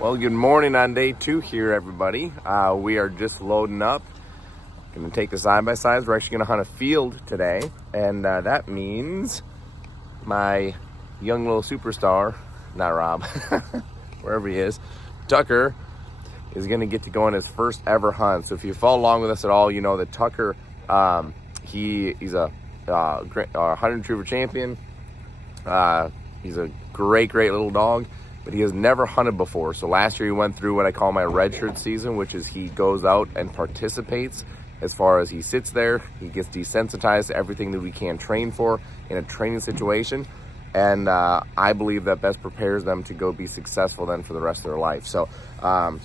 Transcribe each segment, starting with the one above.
Well, good morning on day 2 here, everybody. We are just loading up. Going to take the side-by-sides. We're actually going to hunt a field today, and that means my young little superstar, not Rob, wherever he is, Tucker, is going to get to go on his first ever hunt. So if you follow along with us at all, you know that Tucker, he's a hunting retriever champion. He's a great little dog, but he has never hunted before. So last year he went through what I call my redshirt season, which is he goes out and participates. As far as he sits there, he gets desensitized to everything that we can train for in a training situation. And I believe that best prepares them to go be successful then for the rest of their life. So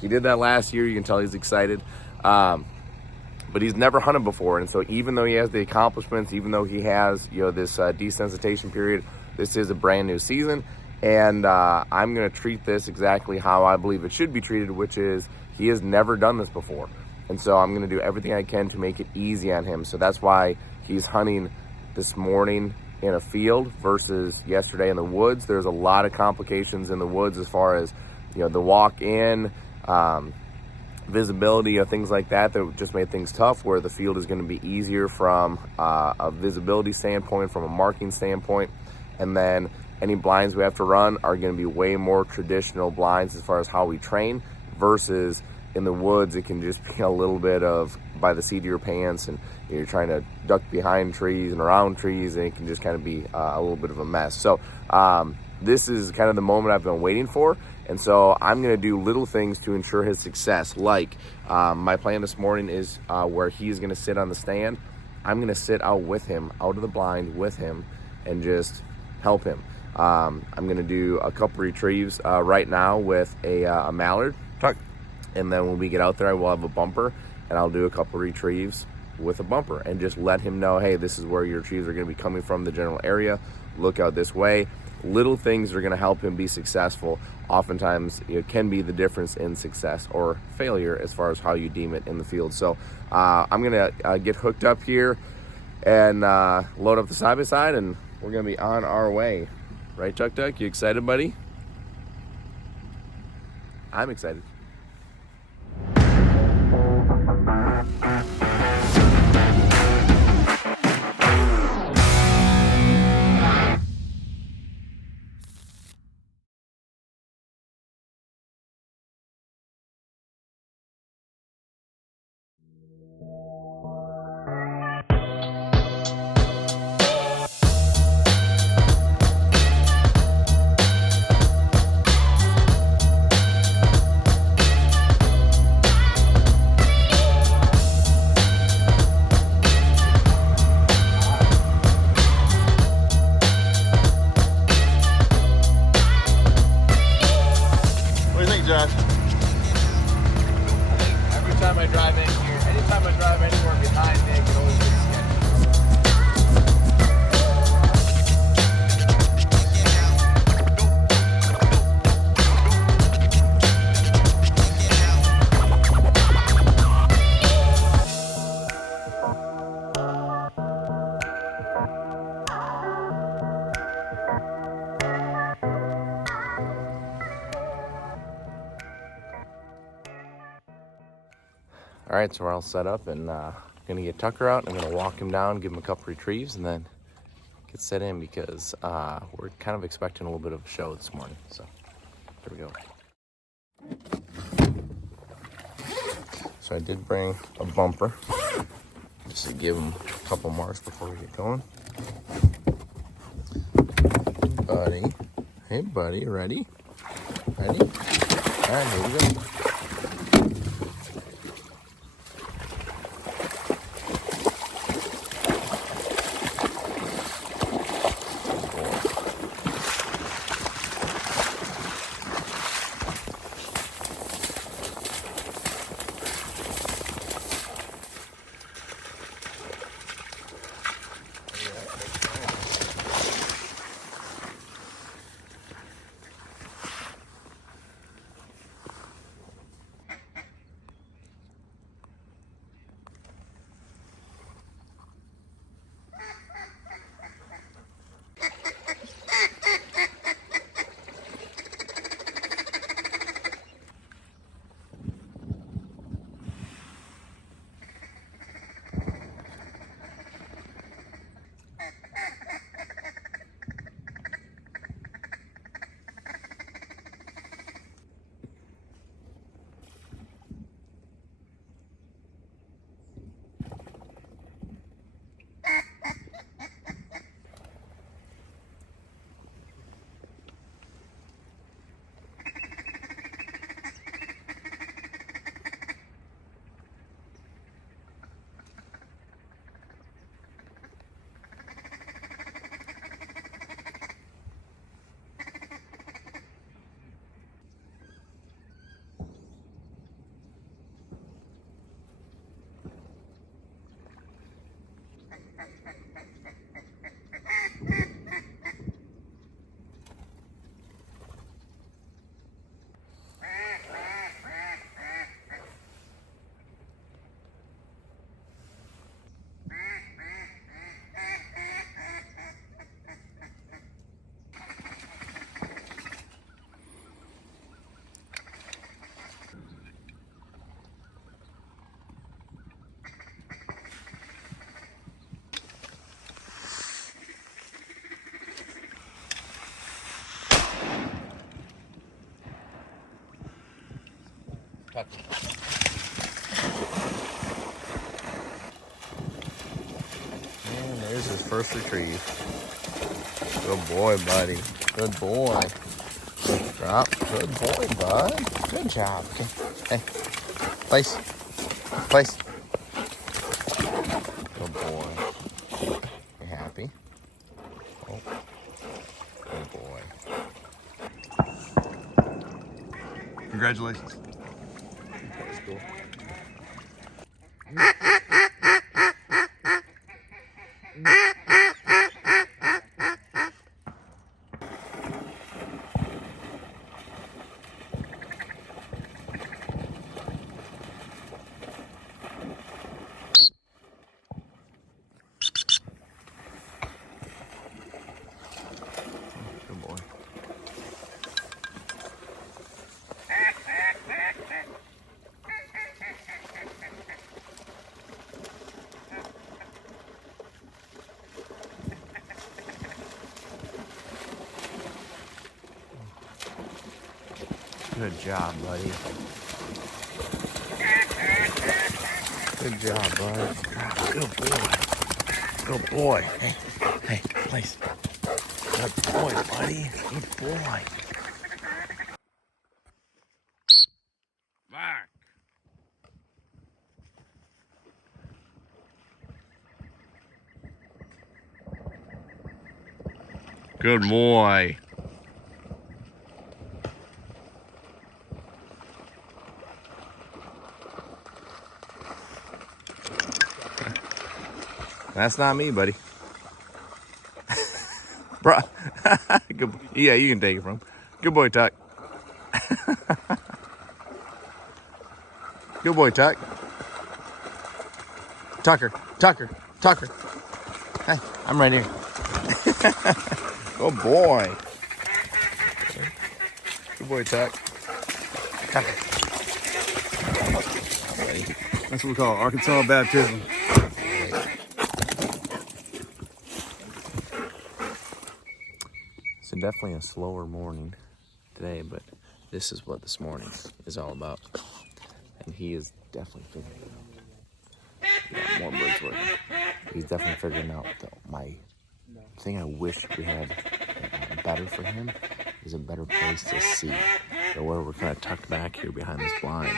he did that last year. You can tell he's excited. But he's never hunted before. And so even though he has the accomplishments, even though he has, this desensitization period, this is a brand new season. And I'm going to treat this exactly how I believe it should be treated, which is he has never done this before. And so I'm going to do everything I can to make it easy on him. So that's why he's hunting this morning in a field versus yesterday in the woods. There's a lot of complications in the woods as far as, the walk in, visibility, things like that just made things tough, where the field is going to be easier from a visibility standpoint, from a marking standpoint. And then any blinds we have to run are going to be way more traditional blinds as far as how we train, versus in the woods, it can just be a little bit of by the seat of your pants, and you're trying to duck behind trees and around trees, and it can just kind of be a little bit of a mess. So this is kind of the moment I've been waiting for. And so I'm going to do little things to ensure his success. Like my plan this morning is where he's going to sit on the stand. I'm going to sit out with him, out of the blind with him, and just help him. I'm going to do a couple retrieves right now with a mallard. And then when we get out there, I will have a bumper, and I'll do a couple retrieves with a bumper and just let him know, hey, this is where your retrieves are going to be coming from, the general area. Look out this way. Little things are going to help him be successful. Oftentimes, it can be the difference in success or failure as far as how you deem it in the field. So I'm going to get hooked up here and load up the side-by-side, and we're going to be on our way. Right, Chuck Duck? You excited, buddy? I'm excited. Josh? Every time I drive in here, anytime I drive anywhere behind Nick, it always gets sketchy. All right, so we're all set up, and gonna get Tucker out. I'm gonna walk him down, give him a couple retrieves, and then get set in, because we're kind of expecting a little bit of a show this morning. So here we go. So I did bring a bumper just to give him a couple marks before we get going. Buddy, hey buddy, ready? Ready? All right, here we go. And there's his first retrieve. Good boy, buddy. Good boy. Drop. Good boy, bud. Good job. Okay. Hey. Place. Place. Good boy. You happy? Oh. Good boy. Congratulations. That's cool. Good boy. Good job, buddy. Good job, bud. Good boy. Good boy. Hey, hey, place. Good boy, buddy. Good boy. Back. Good boy. That's not me, buddy. Bro. Good boy. Yeah, you can take it from him. Good boy, Tuck. Good boy, Tuck. Tucker. Hey, I'm right here. Good boy. Good boy, Tuck. Tucker. That's what we call Arkansas baptism. So definitely a slower morning today, but this is what this morning is all about. And he is definitely figuring it out. Yeah, more birds working. He's definitely figuring out my thing I wish we had better for him is a better place to see. So where we're kind of tucked back here behind this blind,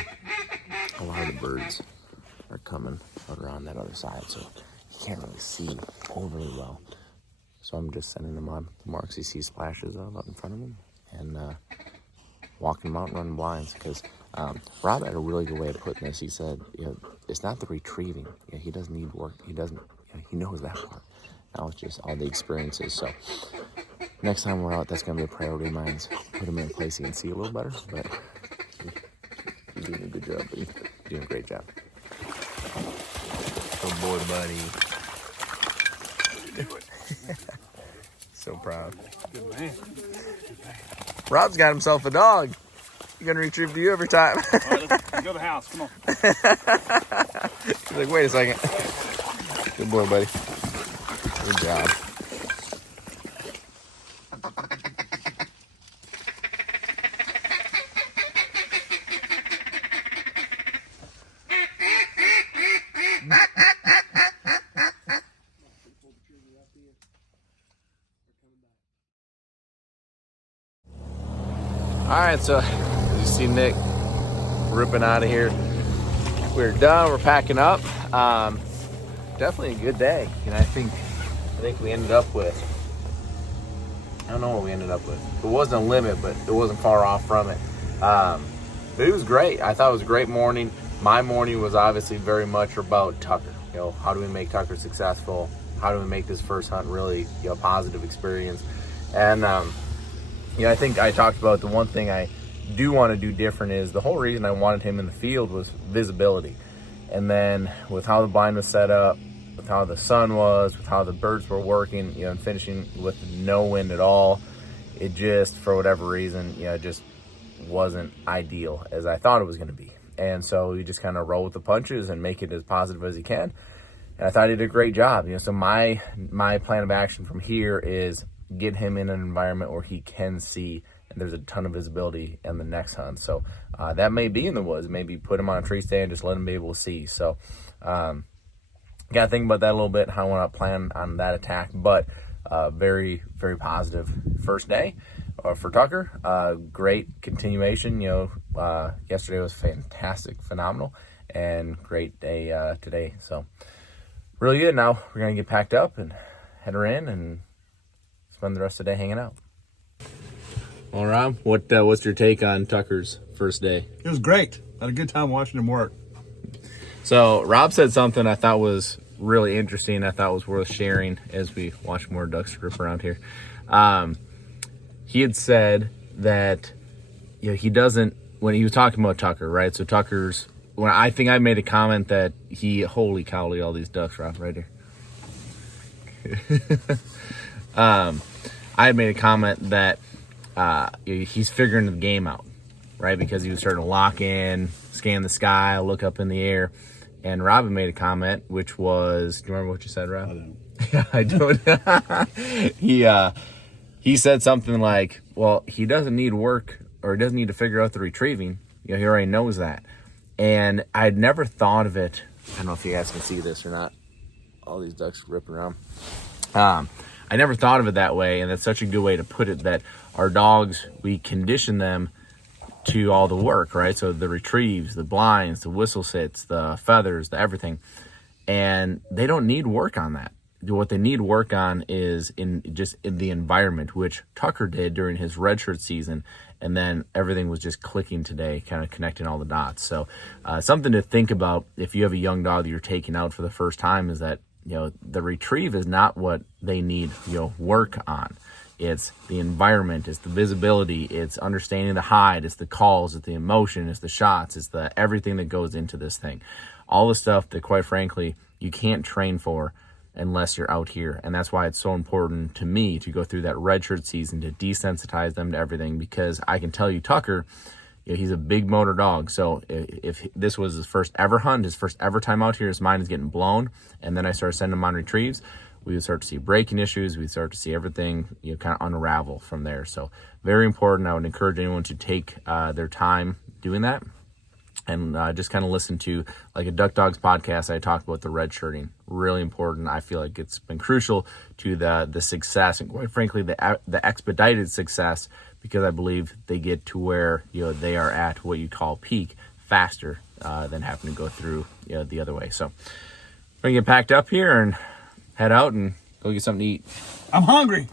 a lot of the birds are coming around that other side, so he can't really see overly well. So I'm just sending him on the marks he sees splashes of out in front of him and walking him out and running blinds because Rob had a really good way of putting this. He said, it's not the retrieving. He doesn't need work. He doesn't, he knows that part. Now it's just all the experiences. So next time we're out, that's going to be a priority of mine. Put him in a place he can see a little better, but you're doing a good job, buddy. You're doing a great job. Good boy, buddy. So proud. Good man. Rob's got himself a dog. He's gonna retrieve to you every time. All right, let's go to the house. Come on. He's like, wait a second. Good boy, buddy. Good job. All right, so as you see Nick ripping out of here, we're done. We're packing up. Definitely a good day. I think we ended up with, I don't know what we ended up with. It wasn't a limit, but it wasn't far off from it. But it was great. I thought it was a great morning. My morning was obviously very much about Tucker. How do we make Tucker successful? How do we make this first hunt really a positive experience? And I think I talked about the one thing I do want to do different is the whole reason I wanted him in the field was visibility. And then with how the blind was set up, with how the sun was, with how the birds were working, and finishing with no wind at all, it just, for whatever reason, it just wasn't ideal as I thought it was going to be. And so you just kind of roll with the punches and make it as positive as you can. And I thought he did a great job. So my plan of action from here is get him in an environment where he can see there's a ton of visibility in the next hunt. So that may be in the woods. Maybe put them on a tree stand, just let them be able to see. So got to think about that a little bit, how I want to plan on that attack. But very, very positive first day for Tucker. Great continuation. Yesterday was fantastic, phenomenal, and great day today. So really good. Now we're going to get packed up and head her in and spend the rest of the day hanging out. Well, Rob, what's your take on Tucker's first day? It was great. I had a good time watching him work. So Rob said something I thought was really interesting. I thought was worth sharing as we watch more ducks rip around here. He had said that he doesn't, when he was talking about Tucker, right? So Tucker's, when I think I made a comment that holy cow, look at all these ducks, Rob, right here. I had made a comment that he's figuring the game out, right? Because he was starting to lock in, scan the sky, look up in the air. And Robin made a comment, which was, do you remember what you said, Rob? I don't. Yeah, I don't. He said something like, well, he doesn't need work, or he doesn't need to figure out the retrieving. He already knows that. And I'd never thought of it. I don't know if you guys can see this or not. All these ducks ripping around. I never thought of it that way, and that's such a good way to put it, that our dogs, we condition them to all the work, right? So the retrieves, the blinds, the whistle sits, the feathers, the everything. And they don't need work on that. What they need work on is in the environment, which Tucker did during his redshirt season. And then everything was just clicking today, kind of connecting all the dots. So something to think about if you have a young dog that you're taking out for the first time is that, the retrieve is not what they need, work on. It's the environment, it's the visibility, it's understanding the hide, it's the calls, it's the emotion, it's the shots, it's the everything that goes into this thing. All the stuff that, quite frankly, you can't train for unless you're out here. And that's why it's so important to me to go through that redshirt season, to desensitize them to everything, because I can tell you, Tucker, he's a big motor dog. So if this was his first ever hunt, his first ever time out here, his mind is getting blown. And then I started sending him on retrieves. We would start to see braking issues. We'd start to see everything, kind of unravel from there. So very important. I would encourage anyone to take their time doing that. And just kind of listen to, like a Duck Dogs podcast, I talked about the redshirting. Really important. I feel like it's been crucial to the success, and quite frankly, the expedited success, because I believe they get to where they are at what you call peak faster than having to go through the other way. So we're gonna get packed up here and head out and go get something to eat. I'm hungry.